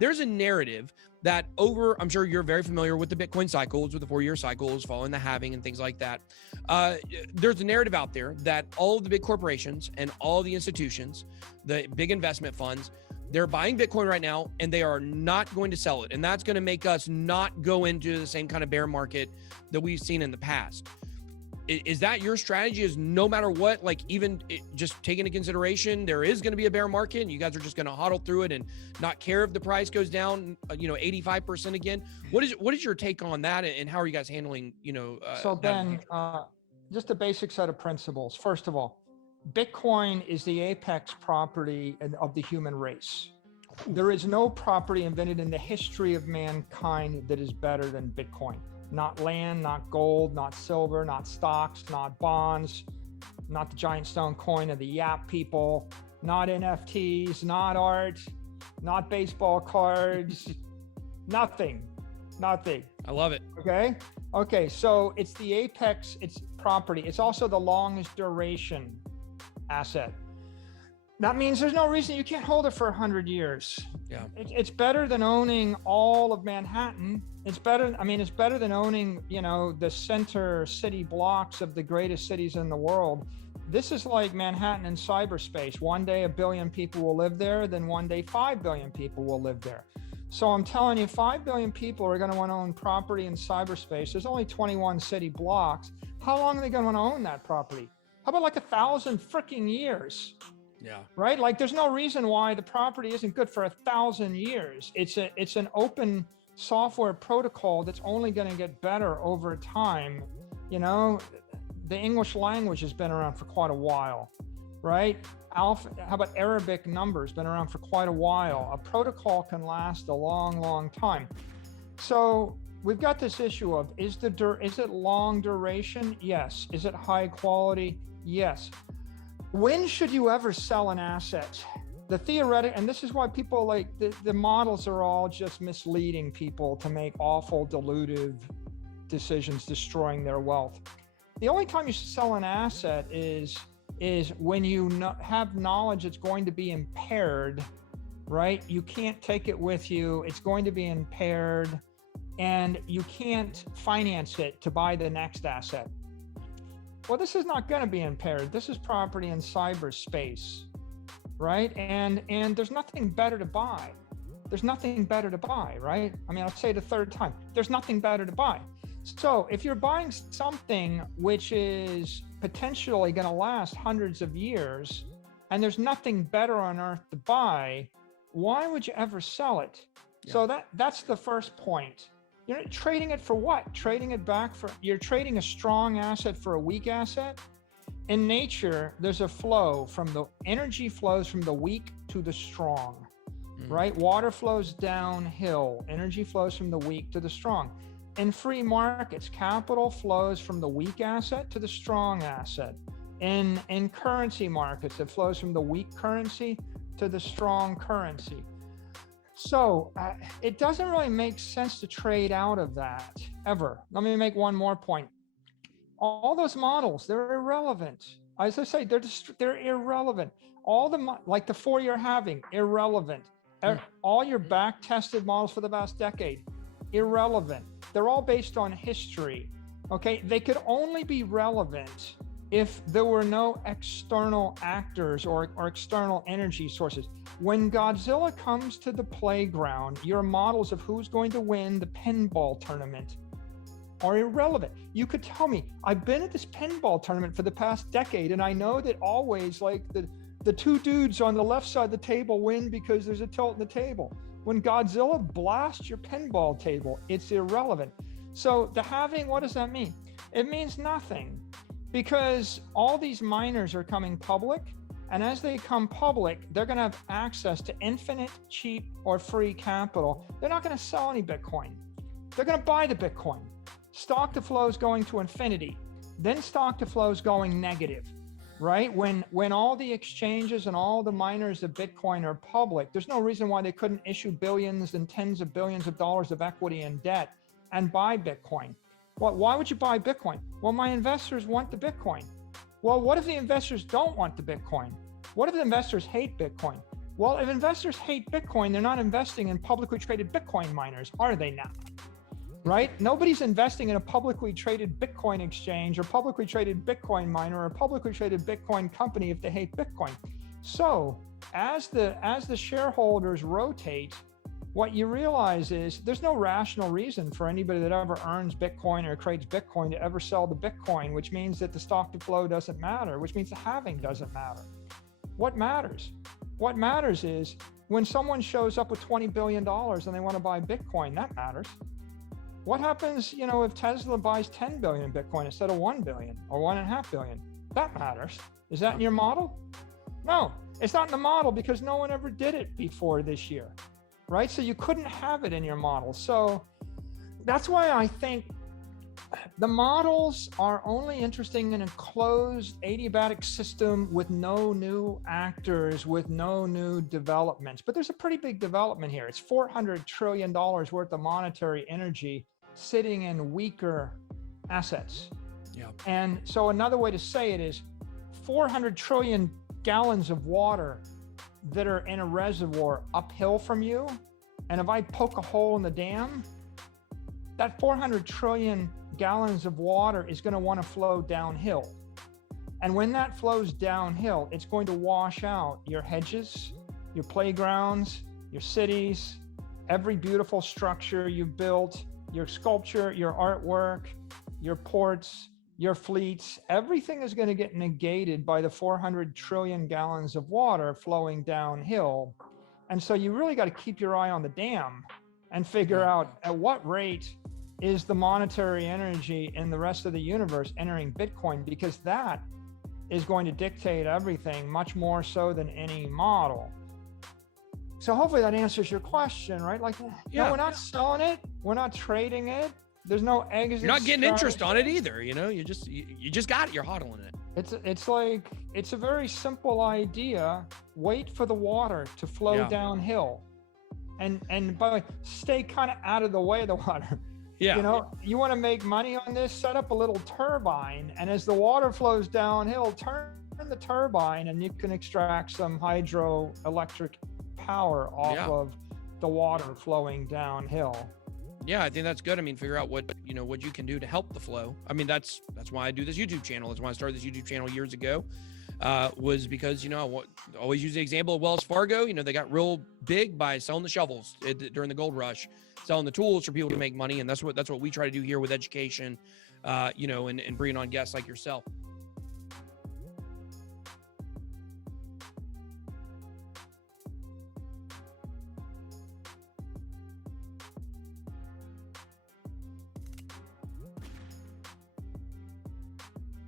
there's a narrative that I'm sure you're very familiar with the Bitcoin cycles, with the 4-year cycles, following the halving and things like that. There's a narrative out there that all of the big corporations and all the institutions, the big investment funds, they're buying Bitcoin right now and they are not going to sell it. And that's going to make us not go into the same kind of bear market that we've seen in the past. Is that your strategy? Is no matter what, like even just take into consideration, there is going to be a bear market and you guys are just going to hodl through it and not care if the price goes down, 85% again. What is your take on that? And how are you guys handling, so Ben, just a basic set of principles. First of all, Bitcoin is the apex property of the human race. There is no property invented in the history of mankind that is better than Bitcoin. Not land, not gold, not silver, not stocks, not bonds, not the giant stone coin of the Yap people, not NFTs, not art, not baseball cards, nothing. I love it. Okay, so it's the apex, it's property. It's also the longest duration asset. That means there's no reason you can't hold it for 100 years. Yeah. It's better than owning all of Manhattan. It's better than owning, the center city blocks of the greatest cities in the world. This is like Manhattan in cyberspace. One day 1 billion people will live there, then one day 5 billion people will live there. So I'm telling you, 5 billion people are going to want to own property in cyberspace. There's only 21 city blocks. How long are they going to want to own that property? How about like 1,000 freaking years? Yeah. Right? Like there's no reason why the property isn't good for 1,000 years. It's an open software protocol that's only going to get better over time. The English language has been around for quite a while, right? How about Arabic numbers? Been around for quite a while. A protocol can last a long, long time. So we've got this issue of, is it long duration? Yes. Is it high quality? Yes. When should you ever sell an asset? The theoretic, and this is why people like the models are all just misleading people to make awful dilutive decisions, destroying their wealth. The only time you should sell an asset is when you have knowledge it's going to be impaired, right? You can't take it with you. It's going to be impaired and you can't finance it to buy the next asset. Well, this is not going to be impaired. This is property in cyberspace, right? And there's nothing better to buy. There's nothing better to buy, right? I mean, I'll say it a third time. There's nothing better to buy. So if you're buying something which is potentially going to last hundreds of years, and there's nothing better on earth to buy, why would you ever sell it? Yeah. So that's the first point. You're trading it for what? Trading it back you're trading a strong asset for a weak asset? In nature, there's a flow energy flows from the weak to the strong, right? Water flows downhill. Energy flows from the weak to the strong. In free markets, capital flows from the weak asset to the strong asset. In currency markets, it flows from the weak currency to the strong currency. So it doesn't really make sense to trade out of that ever. Let me make one more point. All those models, they're irrelevant. As I say, they're irrelevant. Like the 4-year halving, irrelevant. All your back-tested models for the past decade, irrelevant. They're all based on history. Okay, they could only be relevant if there were no external actors or external energy sources. When Godzilla comes to the playground, your models of who's going to win the pinball tournament are irrelevant. You could tell me, I've been at this pinball tournament for the past decade, and I know that always like the two dudes on the left side of the table win because there's a tilt in the table. When Godzilla blasts your pinball table, it's irrelevant. So the halving, what does that mean? It means nothing, because all these miners are coming public, and as they come public, they're going to have access to infinite, cheap, or free capital. They're not going to sell any Bitcoin. They're going to buy the Bitcoin. Stock to flow is going to infinity. Then stock to flow is going negative, right? When all the exchanges and all the miners of Bitcoin are public, there's no reason why they couldn't issue billions and tens of billions of dollars of equity and debt and buy Bitcoin. Well, why would you buy Bitcoin? Well, my investors want the Bitcoin. Well, what if the investors don't want the Bitcoin? What if the investors hate Bitcoin? Well, if investors hate Bitcoin, they're not investing in publicly traded Bitcoin miners, are they now? Right? Nobody's investing in a publicly traded Bitcoin exchange or publicly traded Bitcoin miner or a publicly traded Bitcoin company if they hate Bitcoin. So as the shareholders rotate, what you realize is there's no rational reason for anybody that ever earns Bitcoin or trades Bitcoin to ever sell the Bitcoin, which means that the stock to flow doesn't matter, which means the halving doesn't matter. What matters? What matters is when someone shows up with $20 billion and they want to buy Bitcoin, that matters. What happens, if Tesla buys 10 billion in Bitcoin instead of 1 billion or 1.5 billion? That matters. Is that in your model? No, it's not in the model because no one ever did it before this year, right? So you couldn't have it in your model. So that's why I think the models are only interesting in a closed adiabatic system with no new actors, with no new developments. But there's a pretty big development here. It's $400 trillion worth of monetary energy sitting in weaker assets. Yeah. And so another way to say it is 400 trillion gallons of water that are in a reservoir uphill from you. And if I poke a hole in the dam, that 400 trillion gallons of water is going to want to flow downhill. And when that flows downhill, it's going to wash out your hedges, your playgrounds, your cities, every beautiful structure you've built, your sculpture, your artwork, your ports, your fleets. Everything is going to get negated by the 400 trillion gallons of water flowing downhill. And so you really got to keep your eye on the dam and figure out at what rate is the monetary energy in the rest of the universe entering Bitcoin, because that is going to dictate everything much more so than any model. So hopefully that answers your question, right? Like, no, we're not selling it. We're not trading it. There's no exit. You're not getting interest on it either. You just got it. You're hodling it. It's a very simple idea. Wait for the water to flow downhill. And by the way, stay kind of out of the way of the water. Yeah. You want to make money on this, set up a little turbine, and as the water flows downhill, turn the turbine and you can extract some hydroelectric power off of the water flowing downhill. Yeah, I think that's good. I mean, figure out what you can do to help the flow. I mean, that's why I do this YouTube channel. That's why I started this YouTube channel years ago. Was because, I always use the example of Wells Fargo. They got real big by selling the shovels during the gold rush, selling the tools for people to make money. And that's what we try to do here with education, and bringing on guests like yourself.